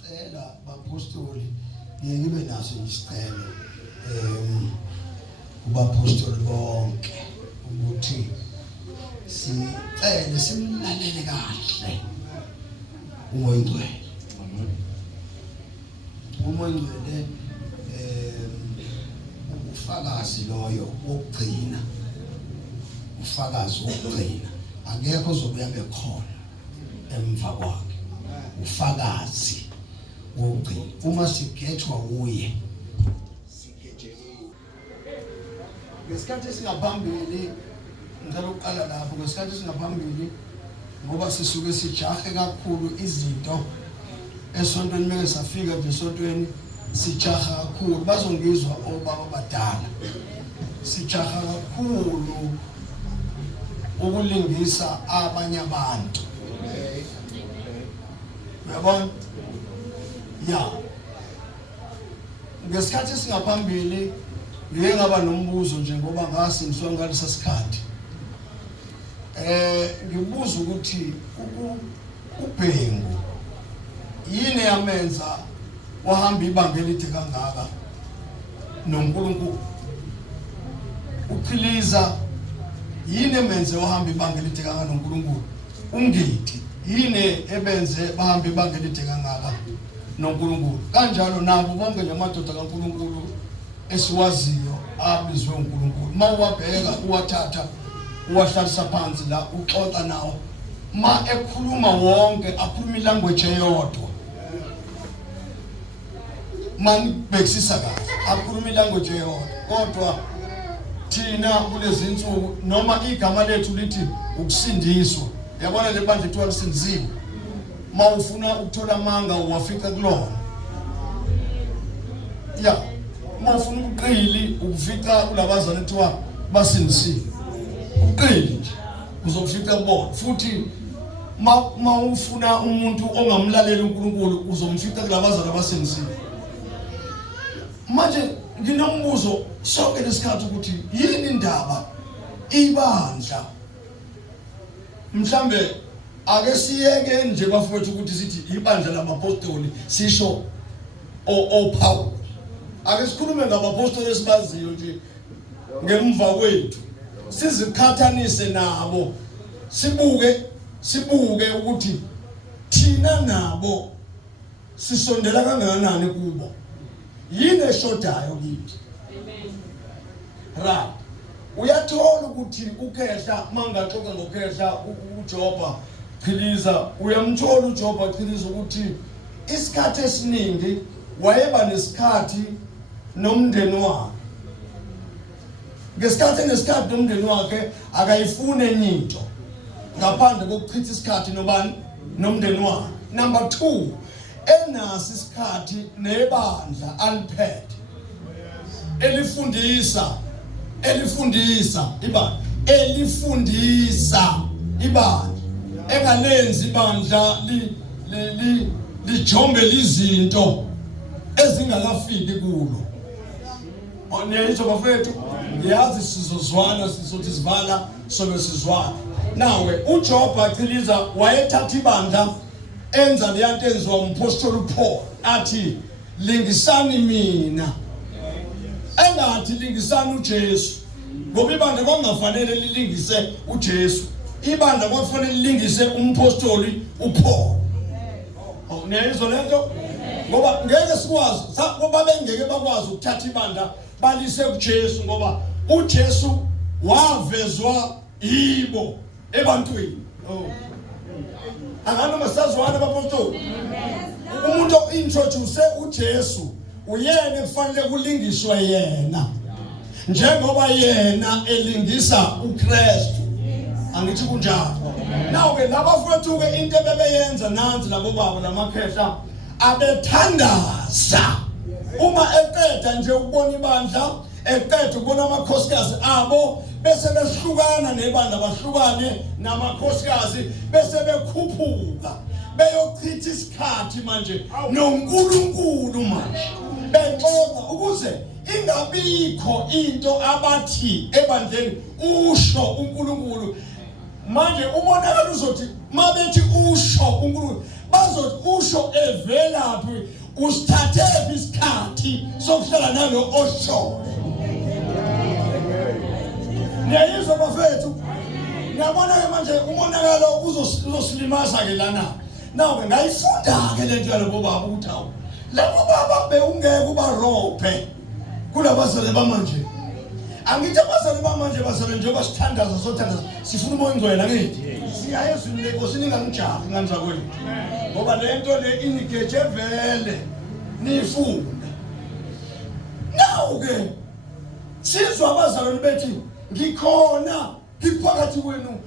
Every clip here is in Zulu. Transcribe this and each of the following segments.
ngiyacela bapostoli ngibe naso isicelo kubapostoli bonke ukuthi sicele simlalele kahle uMoyingcwele. uMoyingcwele ufakazi loyo wokugcina, ufakazi wokugcina akekho ozobuya bekhona emva kwakhe. Ufakazi wokugcina uma sigethwa uye sigejekile. Ngesikhathi singaphambili ngicela uqala lapho, ngesikhathi singaphambili ngoba sisuke sijahe kakhulu izinto esontweni, meke safika nje esontweni sijaha kakhulu, bazongizwa obaba abadala, sijaha kakhulu ukulingisa abanye abantu. Uyabona? Ya. Ngesikhathi singaphambili ngeke ngaba nombuzo nje ngoba ngasindiswa ngalesa sikhathi. Ngibuza ukuthi uBhengu yini yamenza wahamba ibanga elide kangaka noNkulunkulu? Uchiliza yini emenze wahamba ibanga elide kangaka noNkulunkulu? Ungidi yini ebenze bahamba ibanga elide kangaka noNkulunkulu? Kanjalo nabo bonke lamadoda kaNkulunkulu esiwaziyo abizwe uNkulunkulu, mawabheka uwathatha uwahlalisa phansi la uxoxa nawo, ma ekhuluma wonke akhuluma ilanguage eyodwa. Man bekisisa kahle akhuluma ilanguage eyodwa, kodwa thina kulezi insuku noma igama lethu lithi ukusindiswa. Yabona le bandla ethiwa lisindisiwe, mawufuna ukuthola amanga uwafica kulona. Ya, mawufuna ukuqili ukufica kulabazana ethiwa basindisiwe, uqili nje uzofica kubona. Futhi mawufuna umuntu ongamlalela uNkulunkulu uzomfica kulabazana basindisiwe. Manje nginombuzo sonke lesikhathi ukuthi yini indaba ibandla, mhlambe ake siyeke nje bafowethu ukuthi sithi ibandla labapostoli sisho Favoured. Ake sikhulume ngabapostoli esibaziyo nje ngemva kwethu, sizikhathanise nabo, sibuke ukuthi thina nabo sisondela kangakanani kubo. Yini eshodayo kithi? Right. Uyathola ukuthi uKhehla mangaxoxa ngoKhehla uJoba Chiliza, uyamthola uJoba Chiliza ukuthi isikhathi esiningi wayeba nesikhathi nomndeni wakhe. Ngesikhathi nomndeni wakhe akayifune enye into ngaphandle kokuchitha isikhathi nobani? Nomndeni wakhe. Number 2, enasi isikhathi nebandla aliphethe elifundisa ibandla engalenzi ibandla lijombe izinto ezingakafiki kulo. Oniyizwa bafethu, ngiyazi sizozwana, sizothi sivala sobe sizwana. Nawe uJoba Chiliza wayethatha ibandla enza leyanto enziwa umpostoli Paul, athi lingisani mina, engathi lingisani uJesu, ngoba ibandla kwakungafanele lilingise uJesu, ibandla kwakufanele lilingise umpostoli uPaul. Niyayizwa lento? Ngoba ngeke sikwazi, ngoba bengeke bakwazi ukuthatha ibandla balise kuJesu, ngoba uJesu wavezwa yibo ebantwini. Angano masazwana bapostoli. Umuntu introduce uJesu, uyena kufanele kulingiswe yena, njengoba yena elingisa uKristu. Angithi kunjalo. Nawu ke labafowethu ke into ebebeyenza nanzi labo baba lamaKhehla abethandaza. Uma eqeda nje ukubona ibandla, eqeda ukubona amakhosikazi abo, bese behlukana nebandla, bahlukane namakhosikazi, bese bekhuphuka beyochitha isikhathi manje noNkulunkulu manje bexoxa ukuze ingabikho into abathi ebandleni usho uNkulunkulu. Manje ubonakala uzothi mabethi usho uNkulunkulu bazothi usho evelaphi usithathe isikhathi sokuhlala nalo osho. Niyayizwa bafethu? Ngiyabona ke manje umonakalo uzosilimaza ke lana. Nawe ngayifunda ke lento yalabo baba ukuthi awu labo baba beungeke ubarobhe kulabazali bamanje. Angithi abazali bamanje bazali njengoba sithandaza sothandaza sifuna umoya ngcwele ngithi siya ezwini lenkosini ngangijahi nganza kwethu ngoba lento le inigeje vele nifuna. Nawu ke sizwa abazali bethi ngikhona ngiphakathi kwenu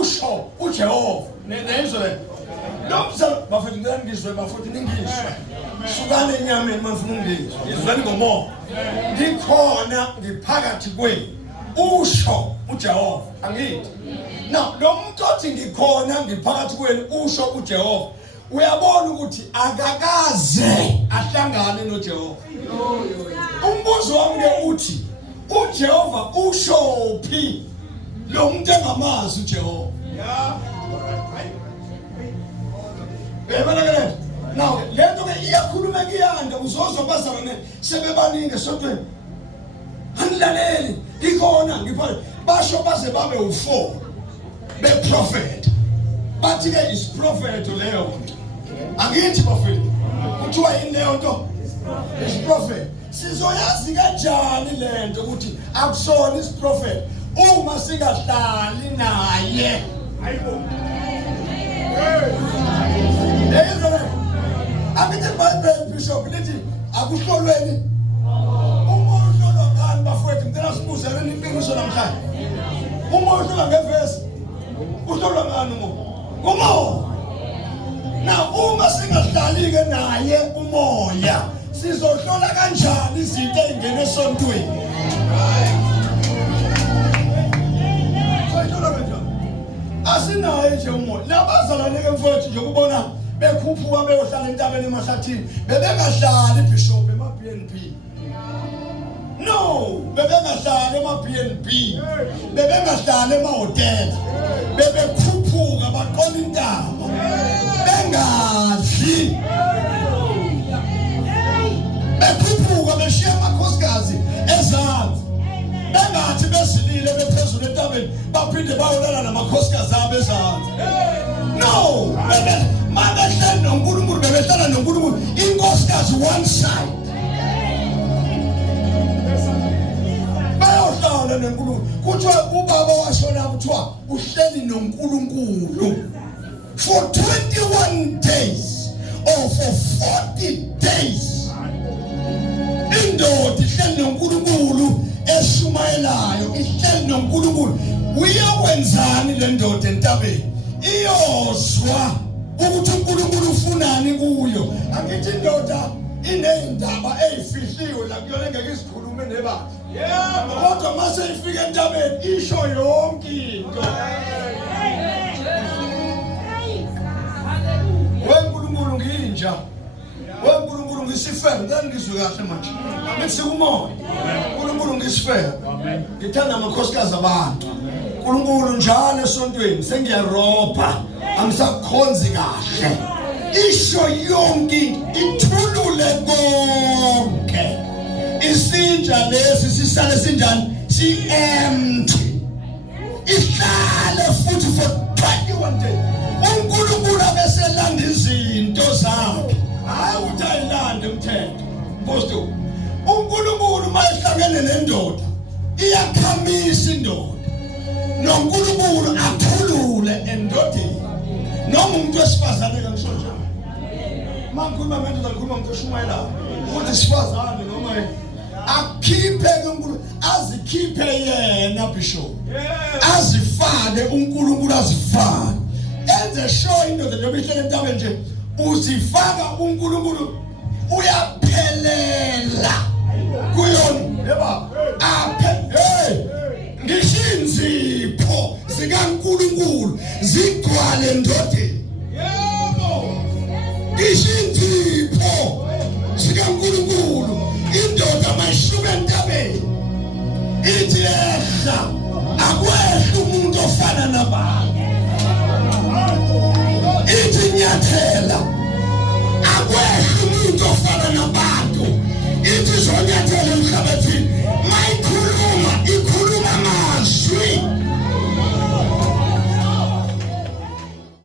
usho uJehova. Nenzwe le lo mzali bafethu ngizwe bafethu ningizwe sukane enyameni manifuna ungizwe izweni ngomoya. Ngikhona ngiphakathi kwenu usho uJehova. Angithi now lo muntu othi ngikhona ngiphakathi kwenu usho uJehova uyabona ukuthi akakaze ahlangane noJehova. Umbuzo wami ke uthi uJehova ushophi lo muntu engamazi uJehova. Now lento ke iyakhuluma kuyanda uzozwa bazalwane sebebaningi sontweni. Angilaleli ikhona ngipha basho baze babe u4 beprofet. Bathi ke is prophet leyo nto. Angithi bafethu kuthiwa yini leyo nto? Is prophet. Sizoyazi kanjani lento ukuthi akusona is prophet uma singahlali naye? Hayibo. Angithi Bible Bishop lithi akuhlolweni uma uhlolwa ngani bafowethu ngicela sibuzele iqiniso namhlanje. Uma uhlolwa ngevesi uhlolwa ngani umoya? Na uma singahlali ke naye umoya sizohlola kanjani izinto ezingena esontweni? Sayihlola kanjani? Asinaye nje umoya. Labazalwane ke mfowethu nje ukubona bekhuphuka beyohlala entabeni emahlathini bebengahlali bishop ema-BNB. No, bebengahlali ema-BNB, bebengahlali emahhotela, bebekhuphuka baqola intaba bengadli, bekhuphuka beshiya amakhosikazi ezansi bengathi bezilile bephezulu entabeni baphinde bayolala namakhosikazi abo ezansi. No, mabehlala noNkulunkulu bebehlala noNkulunkulu inkosikazi one side. Bayohlala noNkulunkulu kuthiwa ubaba washona kuthiwa uhleli noNkulunkulu for 21 days or for 40 days. Indoda ihleli noNkulunkulu eshumayelayo ihleli noNkulunkulu. Uyakwenzani le ndoda entabeni? Iyozwa ukuthi uNkulunkulu ufunani kuyo. Angithi indoda inendaba ezifihliwe la kuyona ngeke isikhulume nebani. Yebo. Kodwa mase ifika entabeni isho yonke into. WeNkulunkulu nginja. WeNkulunkulu ngisifele ngeke ngizwe kahle manje. Ngithi kumoya. uNkulunkulu ngisifele. Ngithanda amakhosikazi abantu. uNkulunkulu njalo esontweni sengiyarobha angisakhonzi kahle. Isho yonke ithulule konke. Isinja lesi sisale sinjani? Si-empty. Ihlale futhi for 21 days. uNkulunkulu abeselanda izinto zakhe. Hayi ukuthi ayilande umthetho. Mposto. uNkulunkulu mayihlangene nendoda iyakhamisa indoda. noNkulunkulu athulule endodeni. Noma umuntu wesifazane ke ngisho njalo. Mangikhuluma ngendoda ngikhuluma umuntu oshumayelayo. Umuntu wesifazane noma akhiphe uNkulunkulu azikhiphe yena bishop. Azifake uNkulunkulu azifake. Enze sure indoda njengoba ihlele entabeni nje uzifaka uNkulunkulu uyaphelela kuyona. Yeba. Ngishinzipho zikaNkulunkulu zigcwale endodeni. Yebo. Ngishinzipho zikaNkulunkulu indoda mayishuka entabeni ithi ehla akwehla umuntu ofana nabantu. ithi nyathela